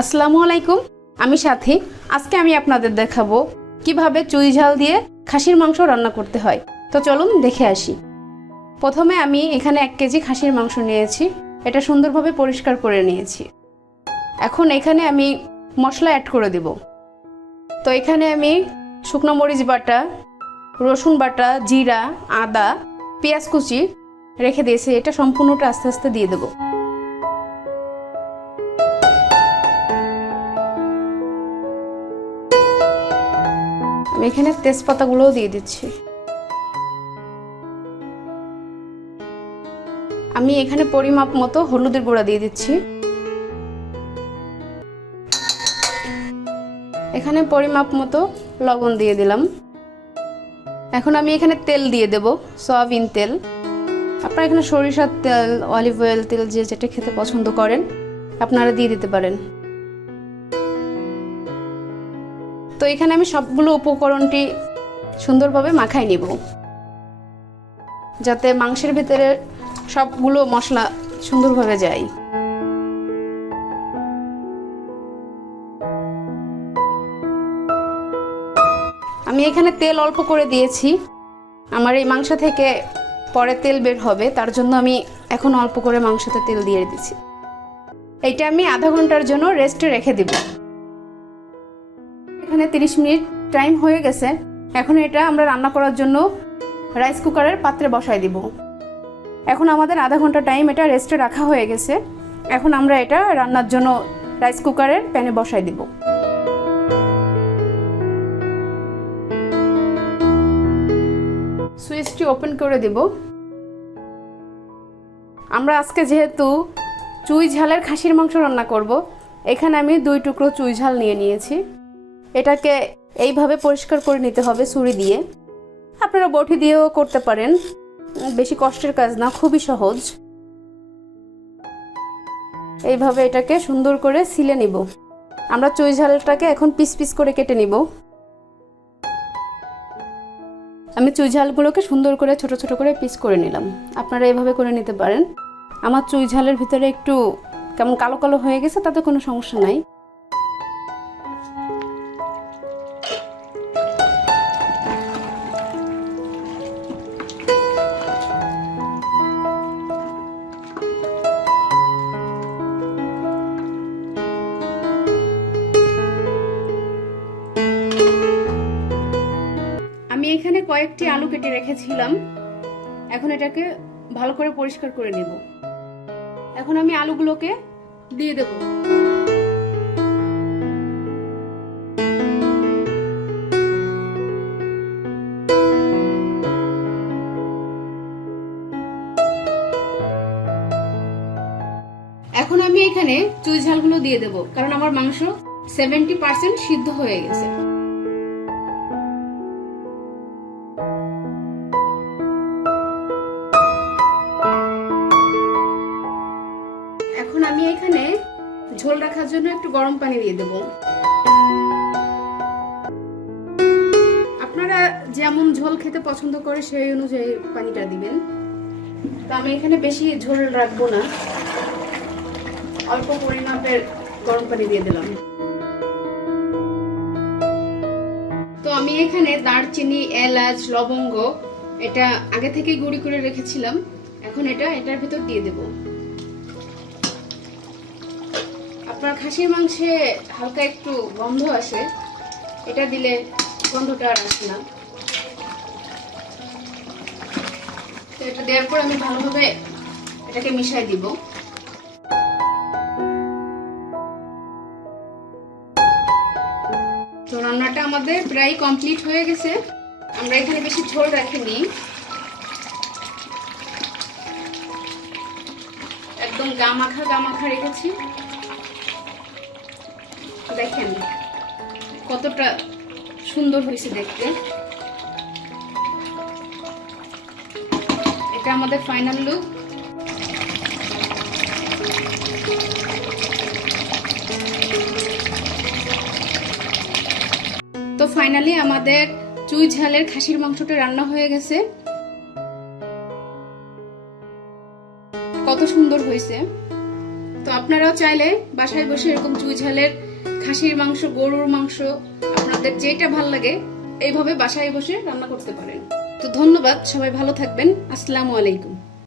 আসসালামু আলাইকুম, আমি সাথী। আজকে আমি আপনাদের দেখাবো কিভাবে চুই ঝাল দিয়ে খাসির মাংস রান্না করতে হয়। তো চলুন দেখে আসি। প্রথমে আমি এখানে 1 কেজি খাসির মাংস নিয়েছি। এটা সুন্দরভাবে পরিষ্কার করে নিয়েছি। এখন এখানে আমি মশলা অ্যাড করে দেব। তো এখানে আমি শুকনো মরিচ বাটা, রসুন বাটা, জিরা, আদা, পেঁয়াজ কুচি রেখে দিয়েছি। এটা সম্পূর্ণটা আস্তে আস্তে দিয়ে দেবো। আমি এখানে তেজপাতাগুলোও দিয়ে দিচ্ছি। আমি এখানে পরিমাপ মতো হলুদের গুঁড়া দিয়ে দিচ্ছি। এখানে পরিমাপ মতো লবণ দিয়ে দিলাম। এখন আমি এখানে তেল দিয়ে দেব, সয়াবিন তেল। আপনারা এখানে সরিষার তেল, অলিভ অয়েল তেল যে যেটা খেতে পছন্দ করেন আপনারা দিয়ে দিতে পারেন। তো এখানে আমি সবগুলো উপকরণটি সুন্দরভাবে মাখাই নিব, যাতে মাংসের ভিতরে সবগুলো মশলা সুন্দরভাবে যায়। আমি এখানে তেল অল্প করে দিয়েছি। আমার এই মাংস থেকে পরে তেল বের হবে, তার জন্য আমি এখন অল্প করে মাংসতে তেল দিয়ে দিচ্ছি। এইটা আমি আধা ঘন্টার জন্য রেস্টে রেখে দিব। এখানে 30 মিনিট টাইম হয়ে গেছে। এখন এটা আমরা রান্না করার জন্য রাইস কুকারের পাত্রে বসাই দিব। এখন আমাদের আধা ঘন্টা টাইম এটা রেস্টে রাখা হয়ে গেছে। এখন আমরা এটা রান্নার জন্য রাইস কুকারের প্যানে বসাই দিব। সুইচটি ওপেন করে দিব। আমরা আজকে যেহেতু চুই ঝালের খাসির মাংস রান্না করব, এখানে আমি 2 টুকরো চুই ঝাল নিয়ে নিয়েছি। এটাকে এইভাবে পরিষ্কার করে নিতে হবে ছুরি দিয়ে। আপনারা বটি দিয়েও করতে পারেন, বেশি কষ্টের কাজ না, খুবই সহজ। এইভাবে এটাকে সুন্দর করে ছিলে নিব। আমরা চুই ঝালটাকে এখন পিস পিস করে কেটে নিব। আমি চুই ঝালগুলোকে সুন্দর করে ছোট ছোট করে পিস করে নিলাম। আপনারা এভাবে করে নিতে পারেন। আমার চুই ঝালের ভিতরে একটু কেমন কালো কালো হয়ে গেছে, তাতে কোনো সমস্যা নাই। আমি এখানে কয়েকটি আলু কেটে রেখেছিলাম। এখন এটাকে ভালো করে পরিষ্কার করে নেব। এখন আমি আলুগুলোকে দিয়ে দেব। এখন আমি এখানে চুই ঝালগুলো দিয়ে দেব, কারণ আমার মাংস 70% সিদ্ধ হয়ে গেছে। এখন আমি এখানে ঝোল রাখার জন্য একটু গরম পানি দিয়ে দেব। আপনারা যেমন ঝোল খেতে পছন্দ করে সেই অনুযায়ী পানিটা দিবেন। তো আমি এখানে বেশি ঝোল রাখবো না, অল্প পরিমাপের গরম পানি দিয়ে দিলাম। তো আমি এখানে দারচিনি, এলাচ, লবঙ্গ এটা আগে থেকে গুঁড়ি করে রেখেছিলাম। এখন এটার ভিতর দিয়ে দেব। আপনার খাসির মাংসে হালকা একটু গন্ধ আসে, এটা দিলে গন্ধটা আর আসে না। তো এটা দেওয়ার পর আমি ভালোভাবে এটাকে মিশাই দিব। তো রান্নাটা আমাদের প্রায় কমপ্লিট হয়ে গেছে। আমরা এখানে বেশি ঝোল রাখিনি, একদম গা মাখা রেখেছি। দেখেন কতটা সুন্দর হয়েছে দেখতে। এটা আমাদের ফাইনাল লুক। তো ফাইনালি আমাদের চুই ঝালের খাসির মাংসটা রান্না হয়ে গেছে। কত সুন্দর হয়েছে। তো আপনারাও চাইলে বাসায় বসে এরকম চুই ঝালের খাসির মাংস, গরুর মাংস, আপনাদের যেটা ভালো লাগে এইভাবে বাসায় বসে রান্না করতে পারেন। তো ধন্যবাদ, সবাই ভালো থাকবেন। আসসালামু আলাইকুম।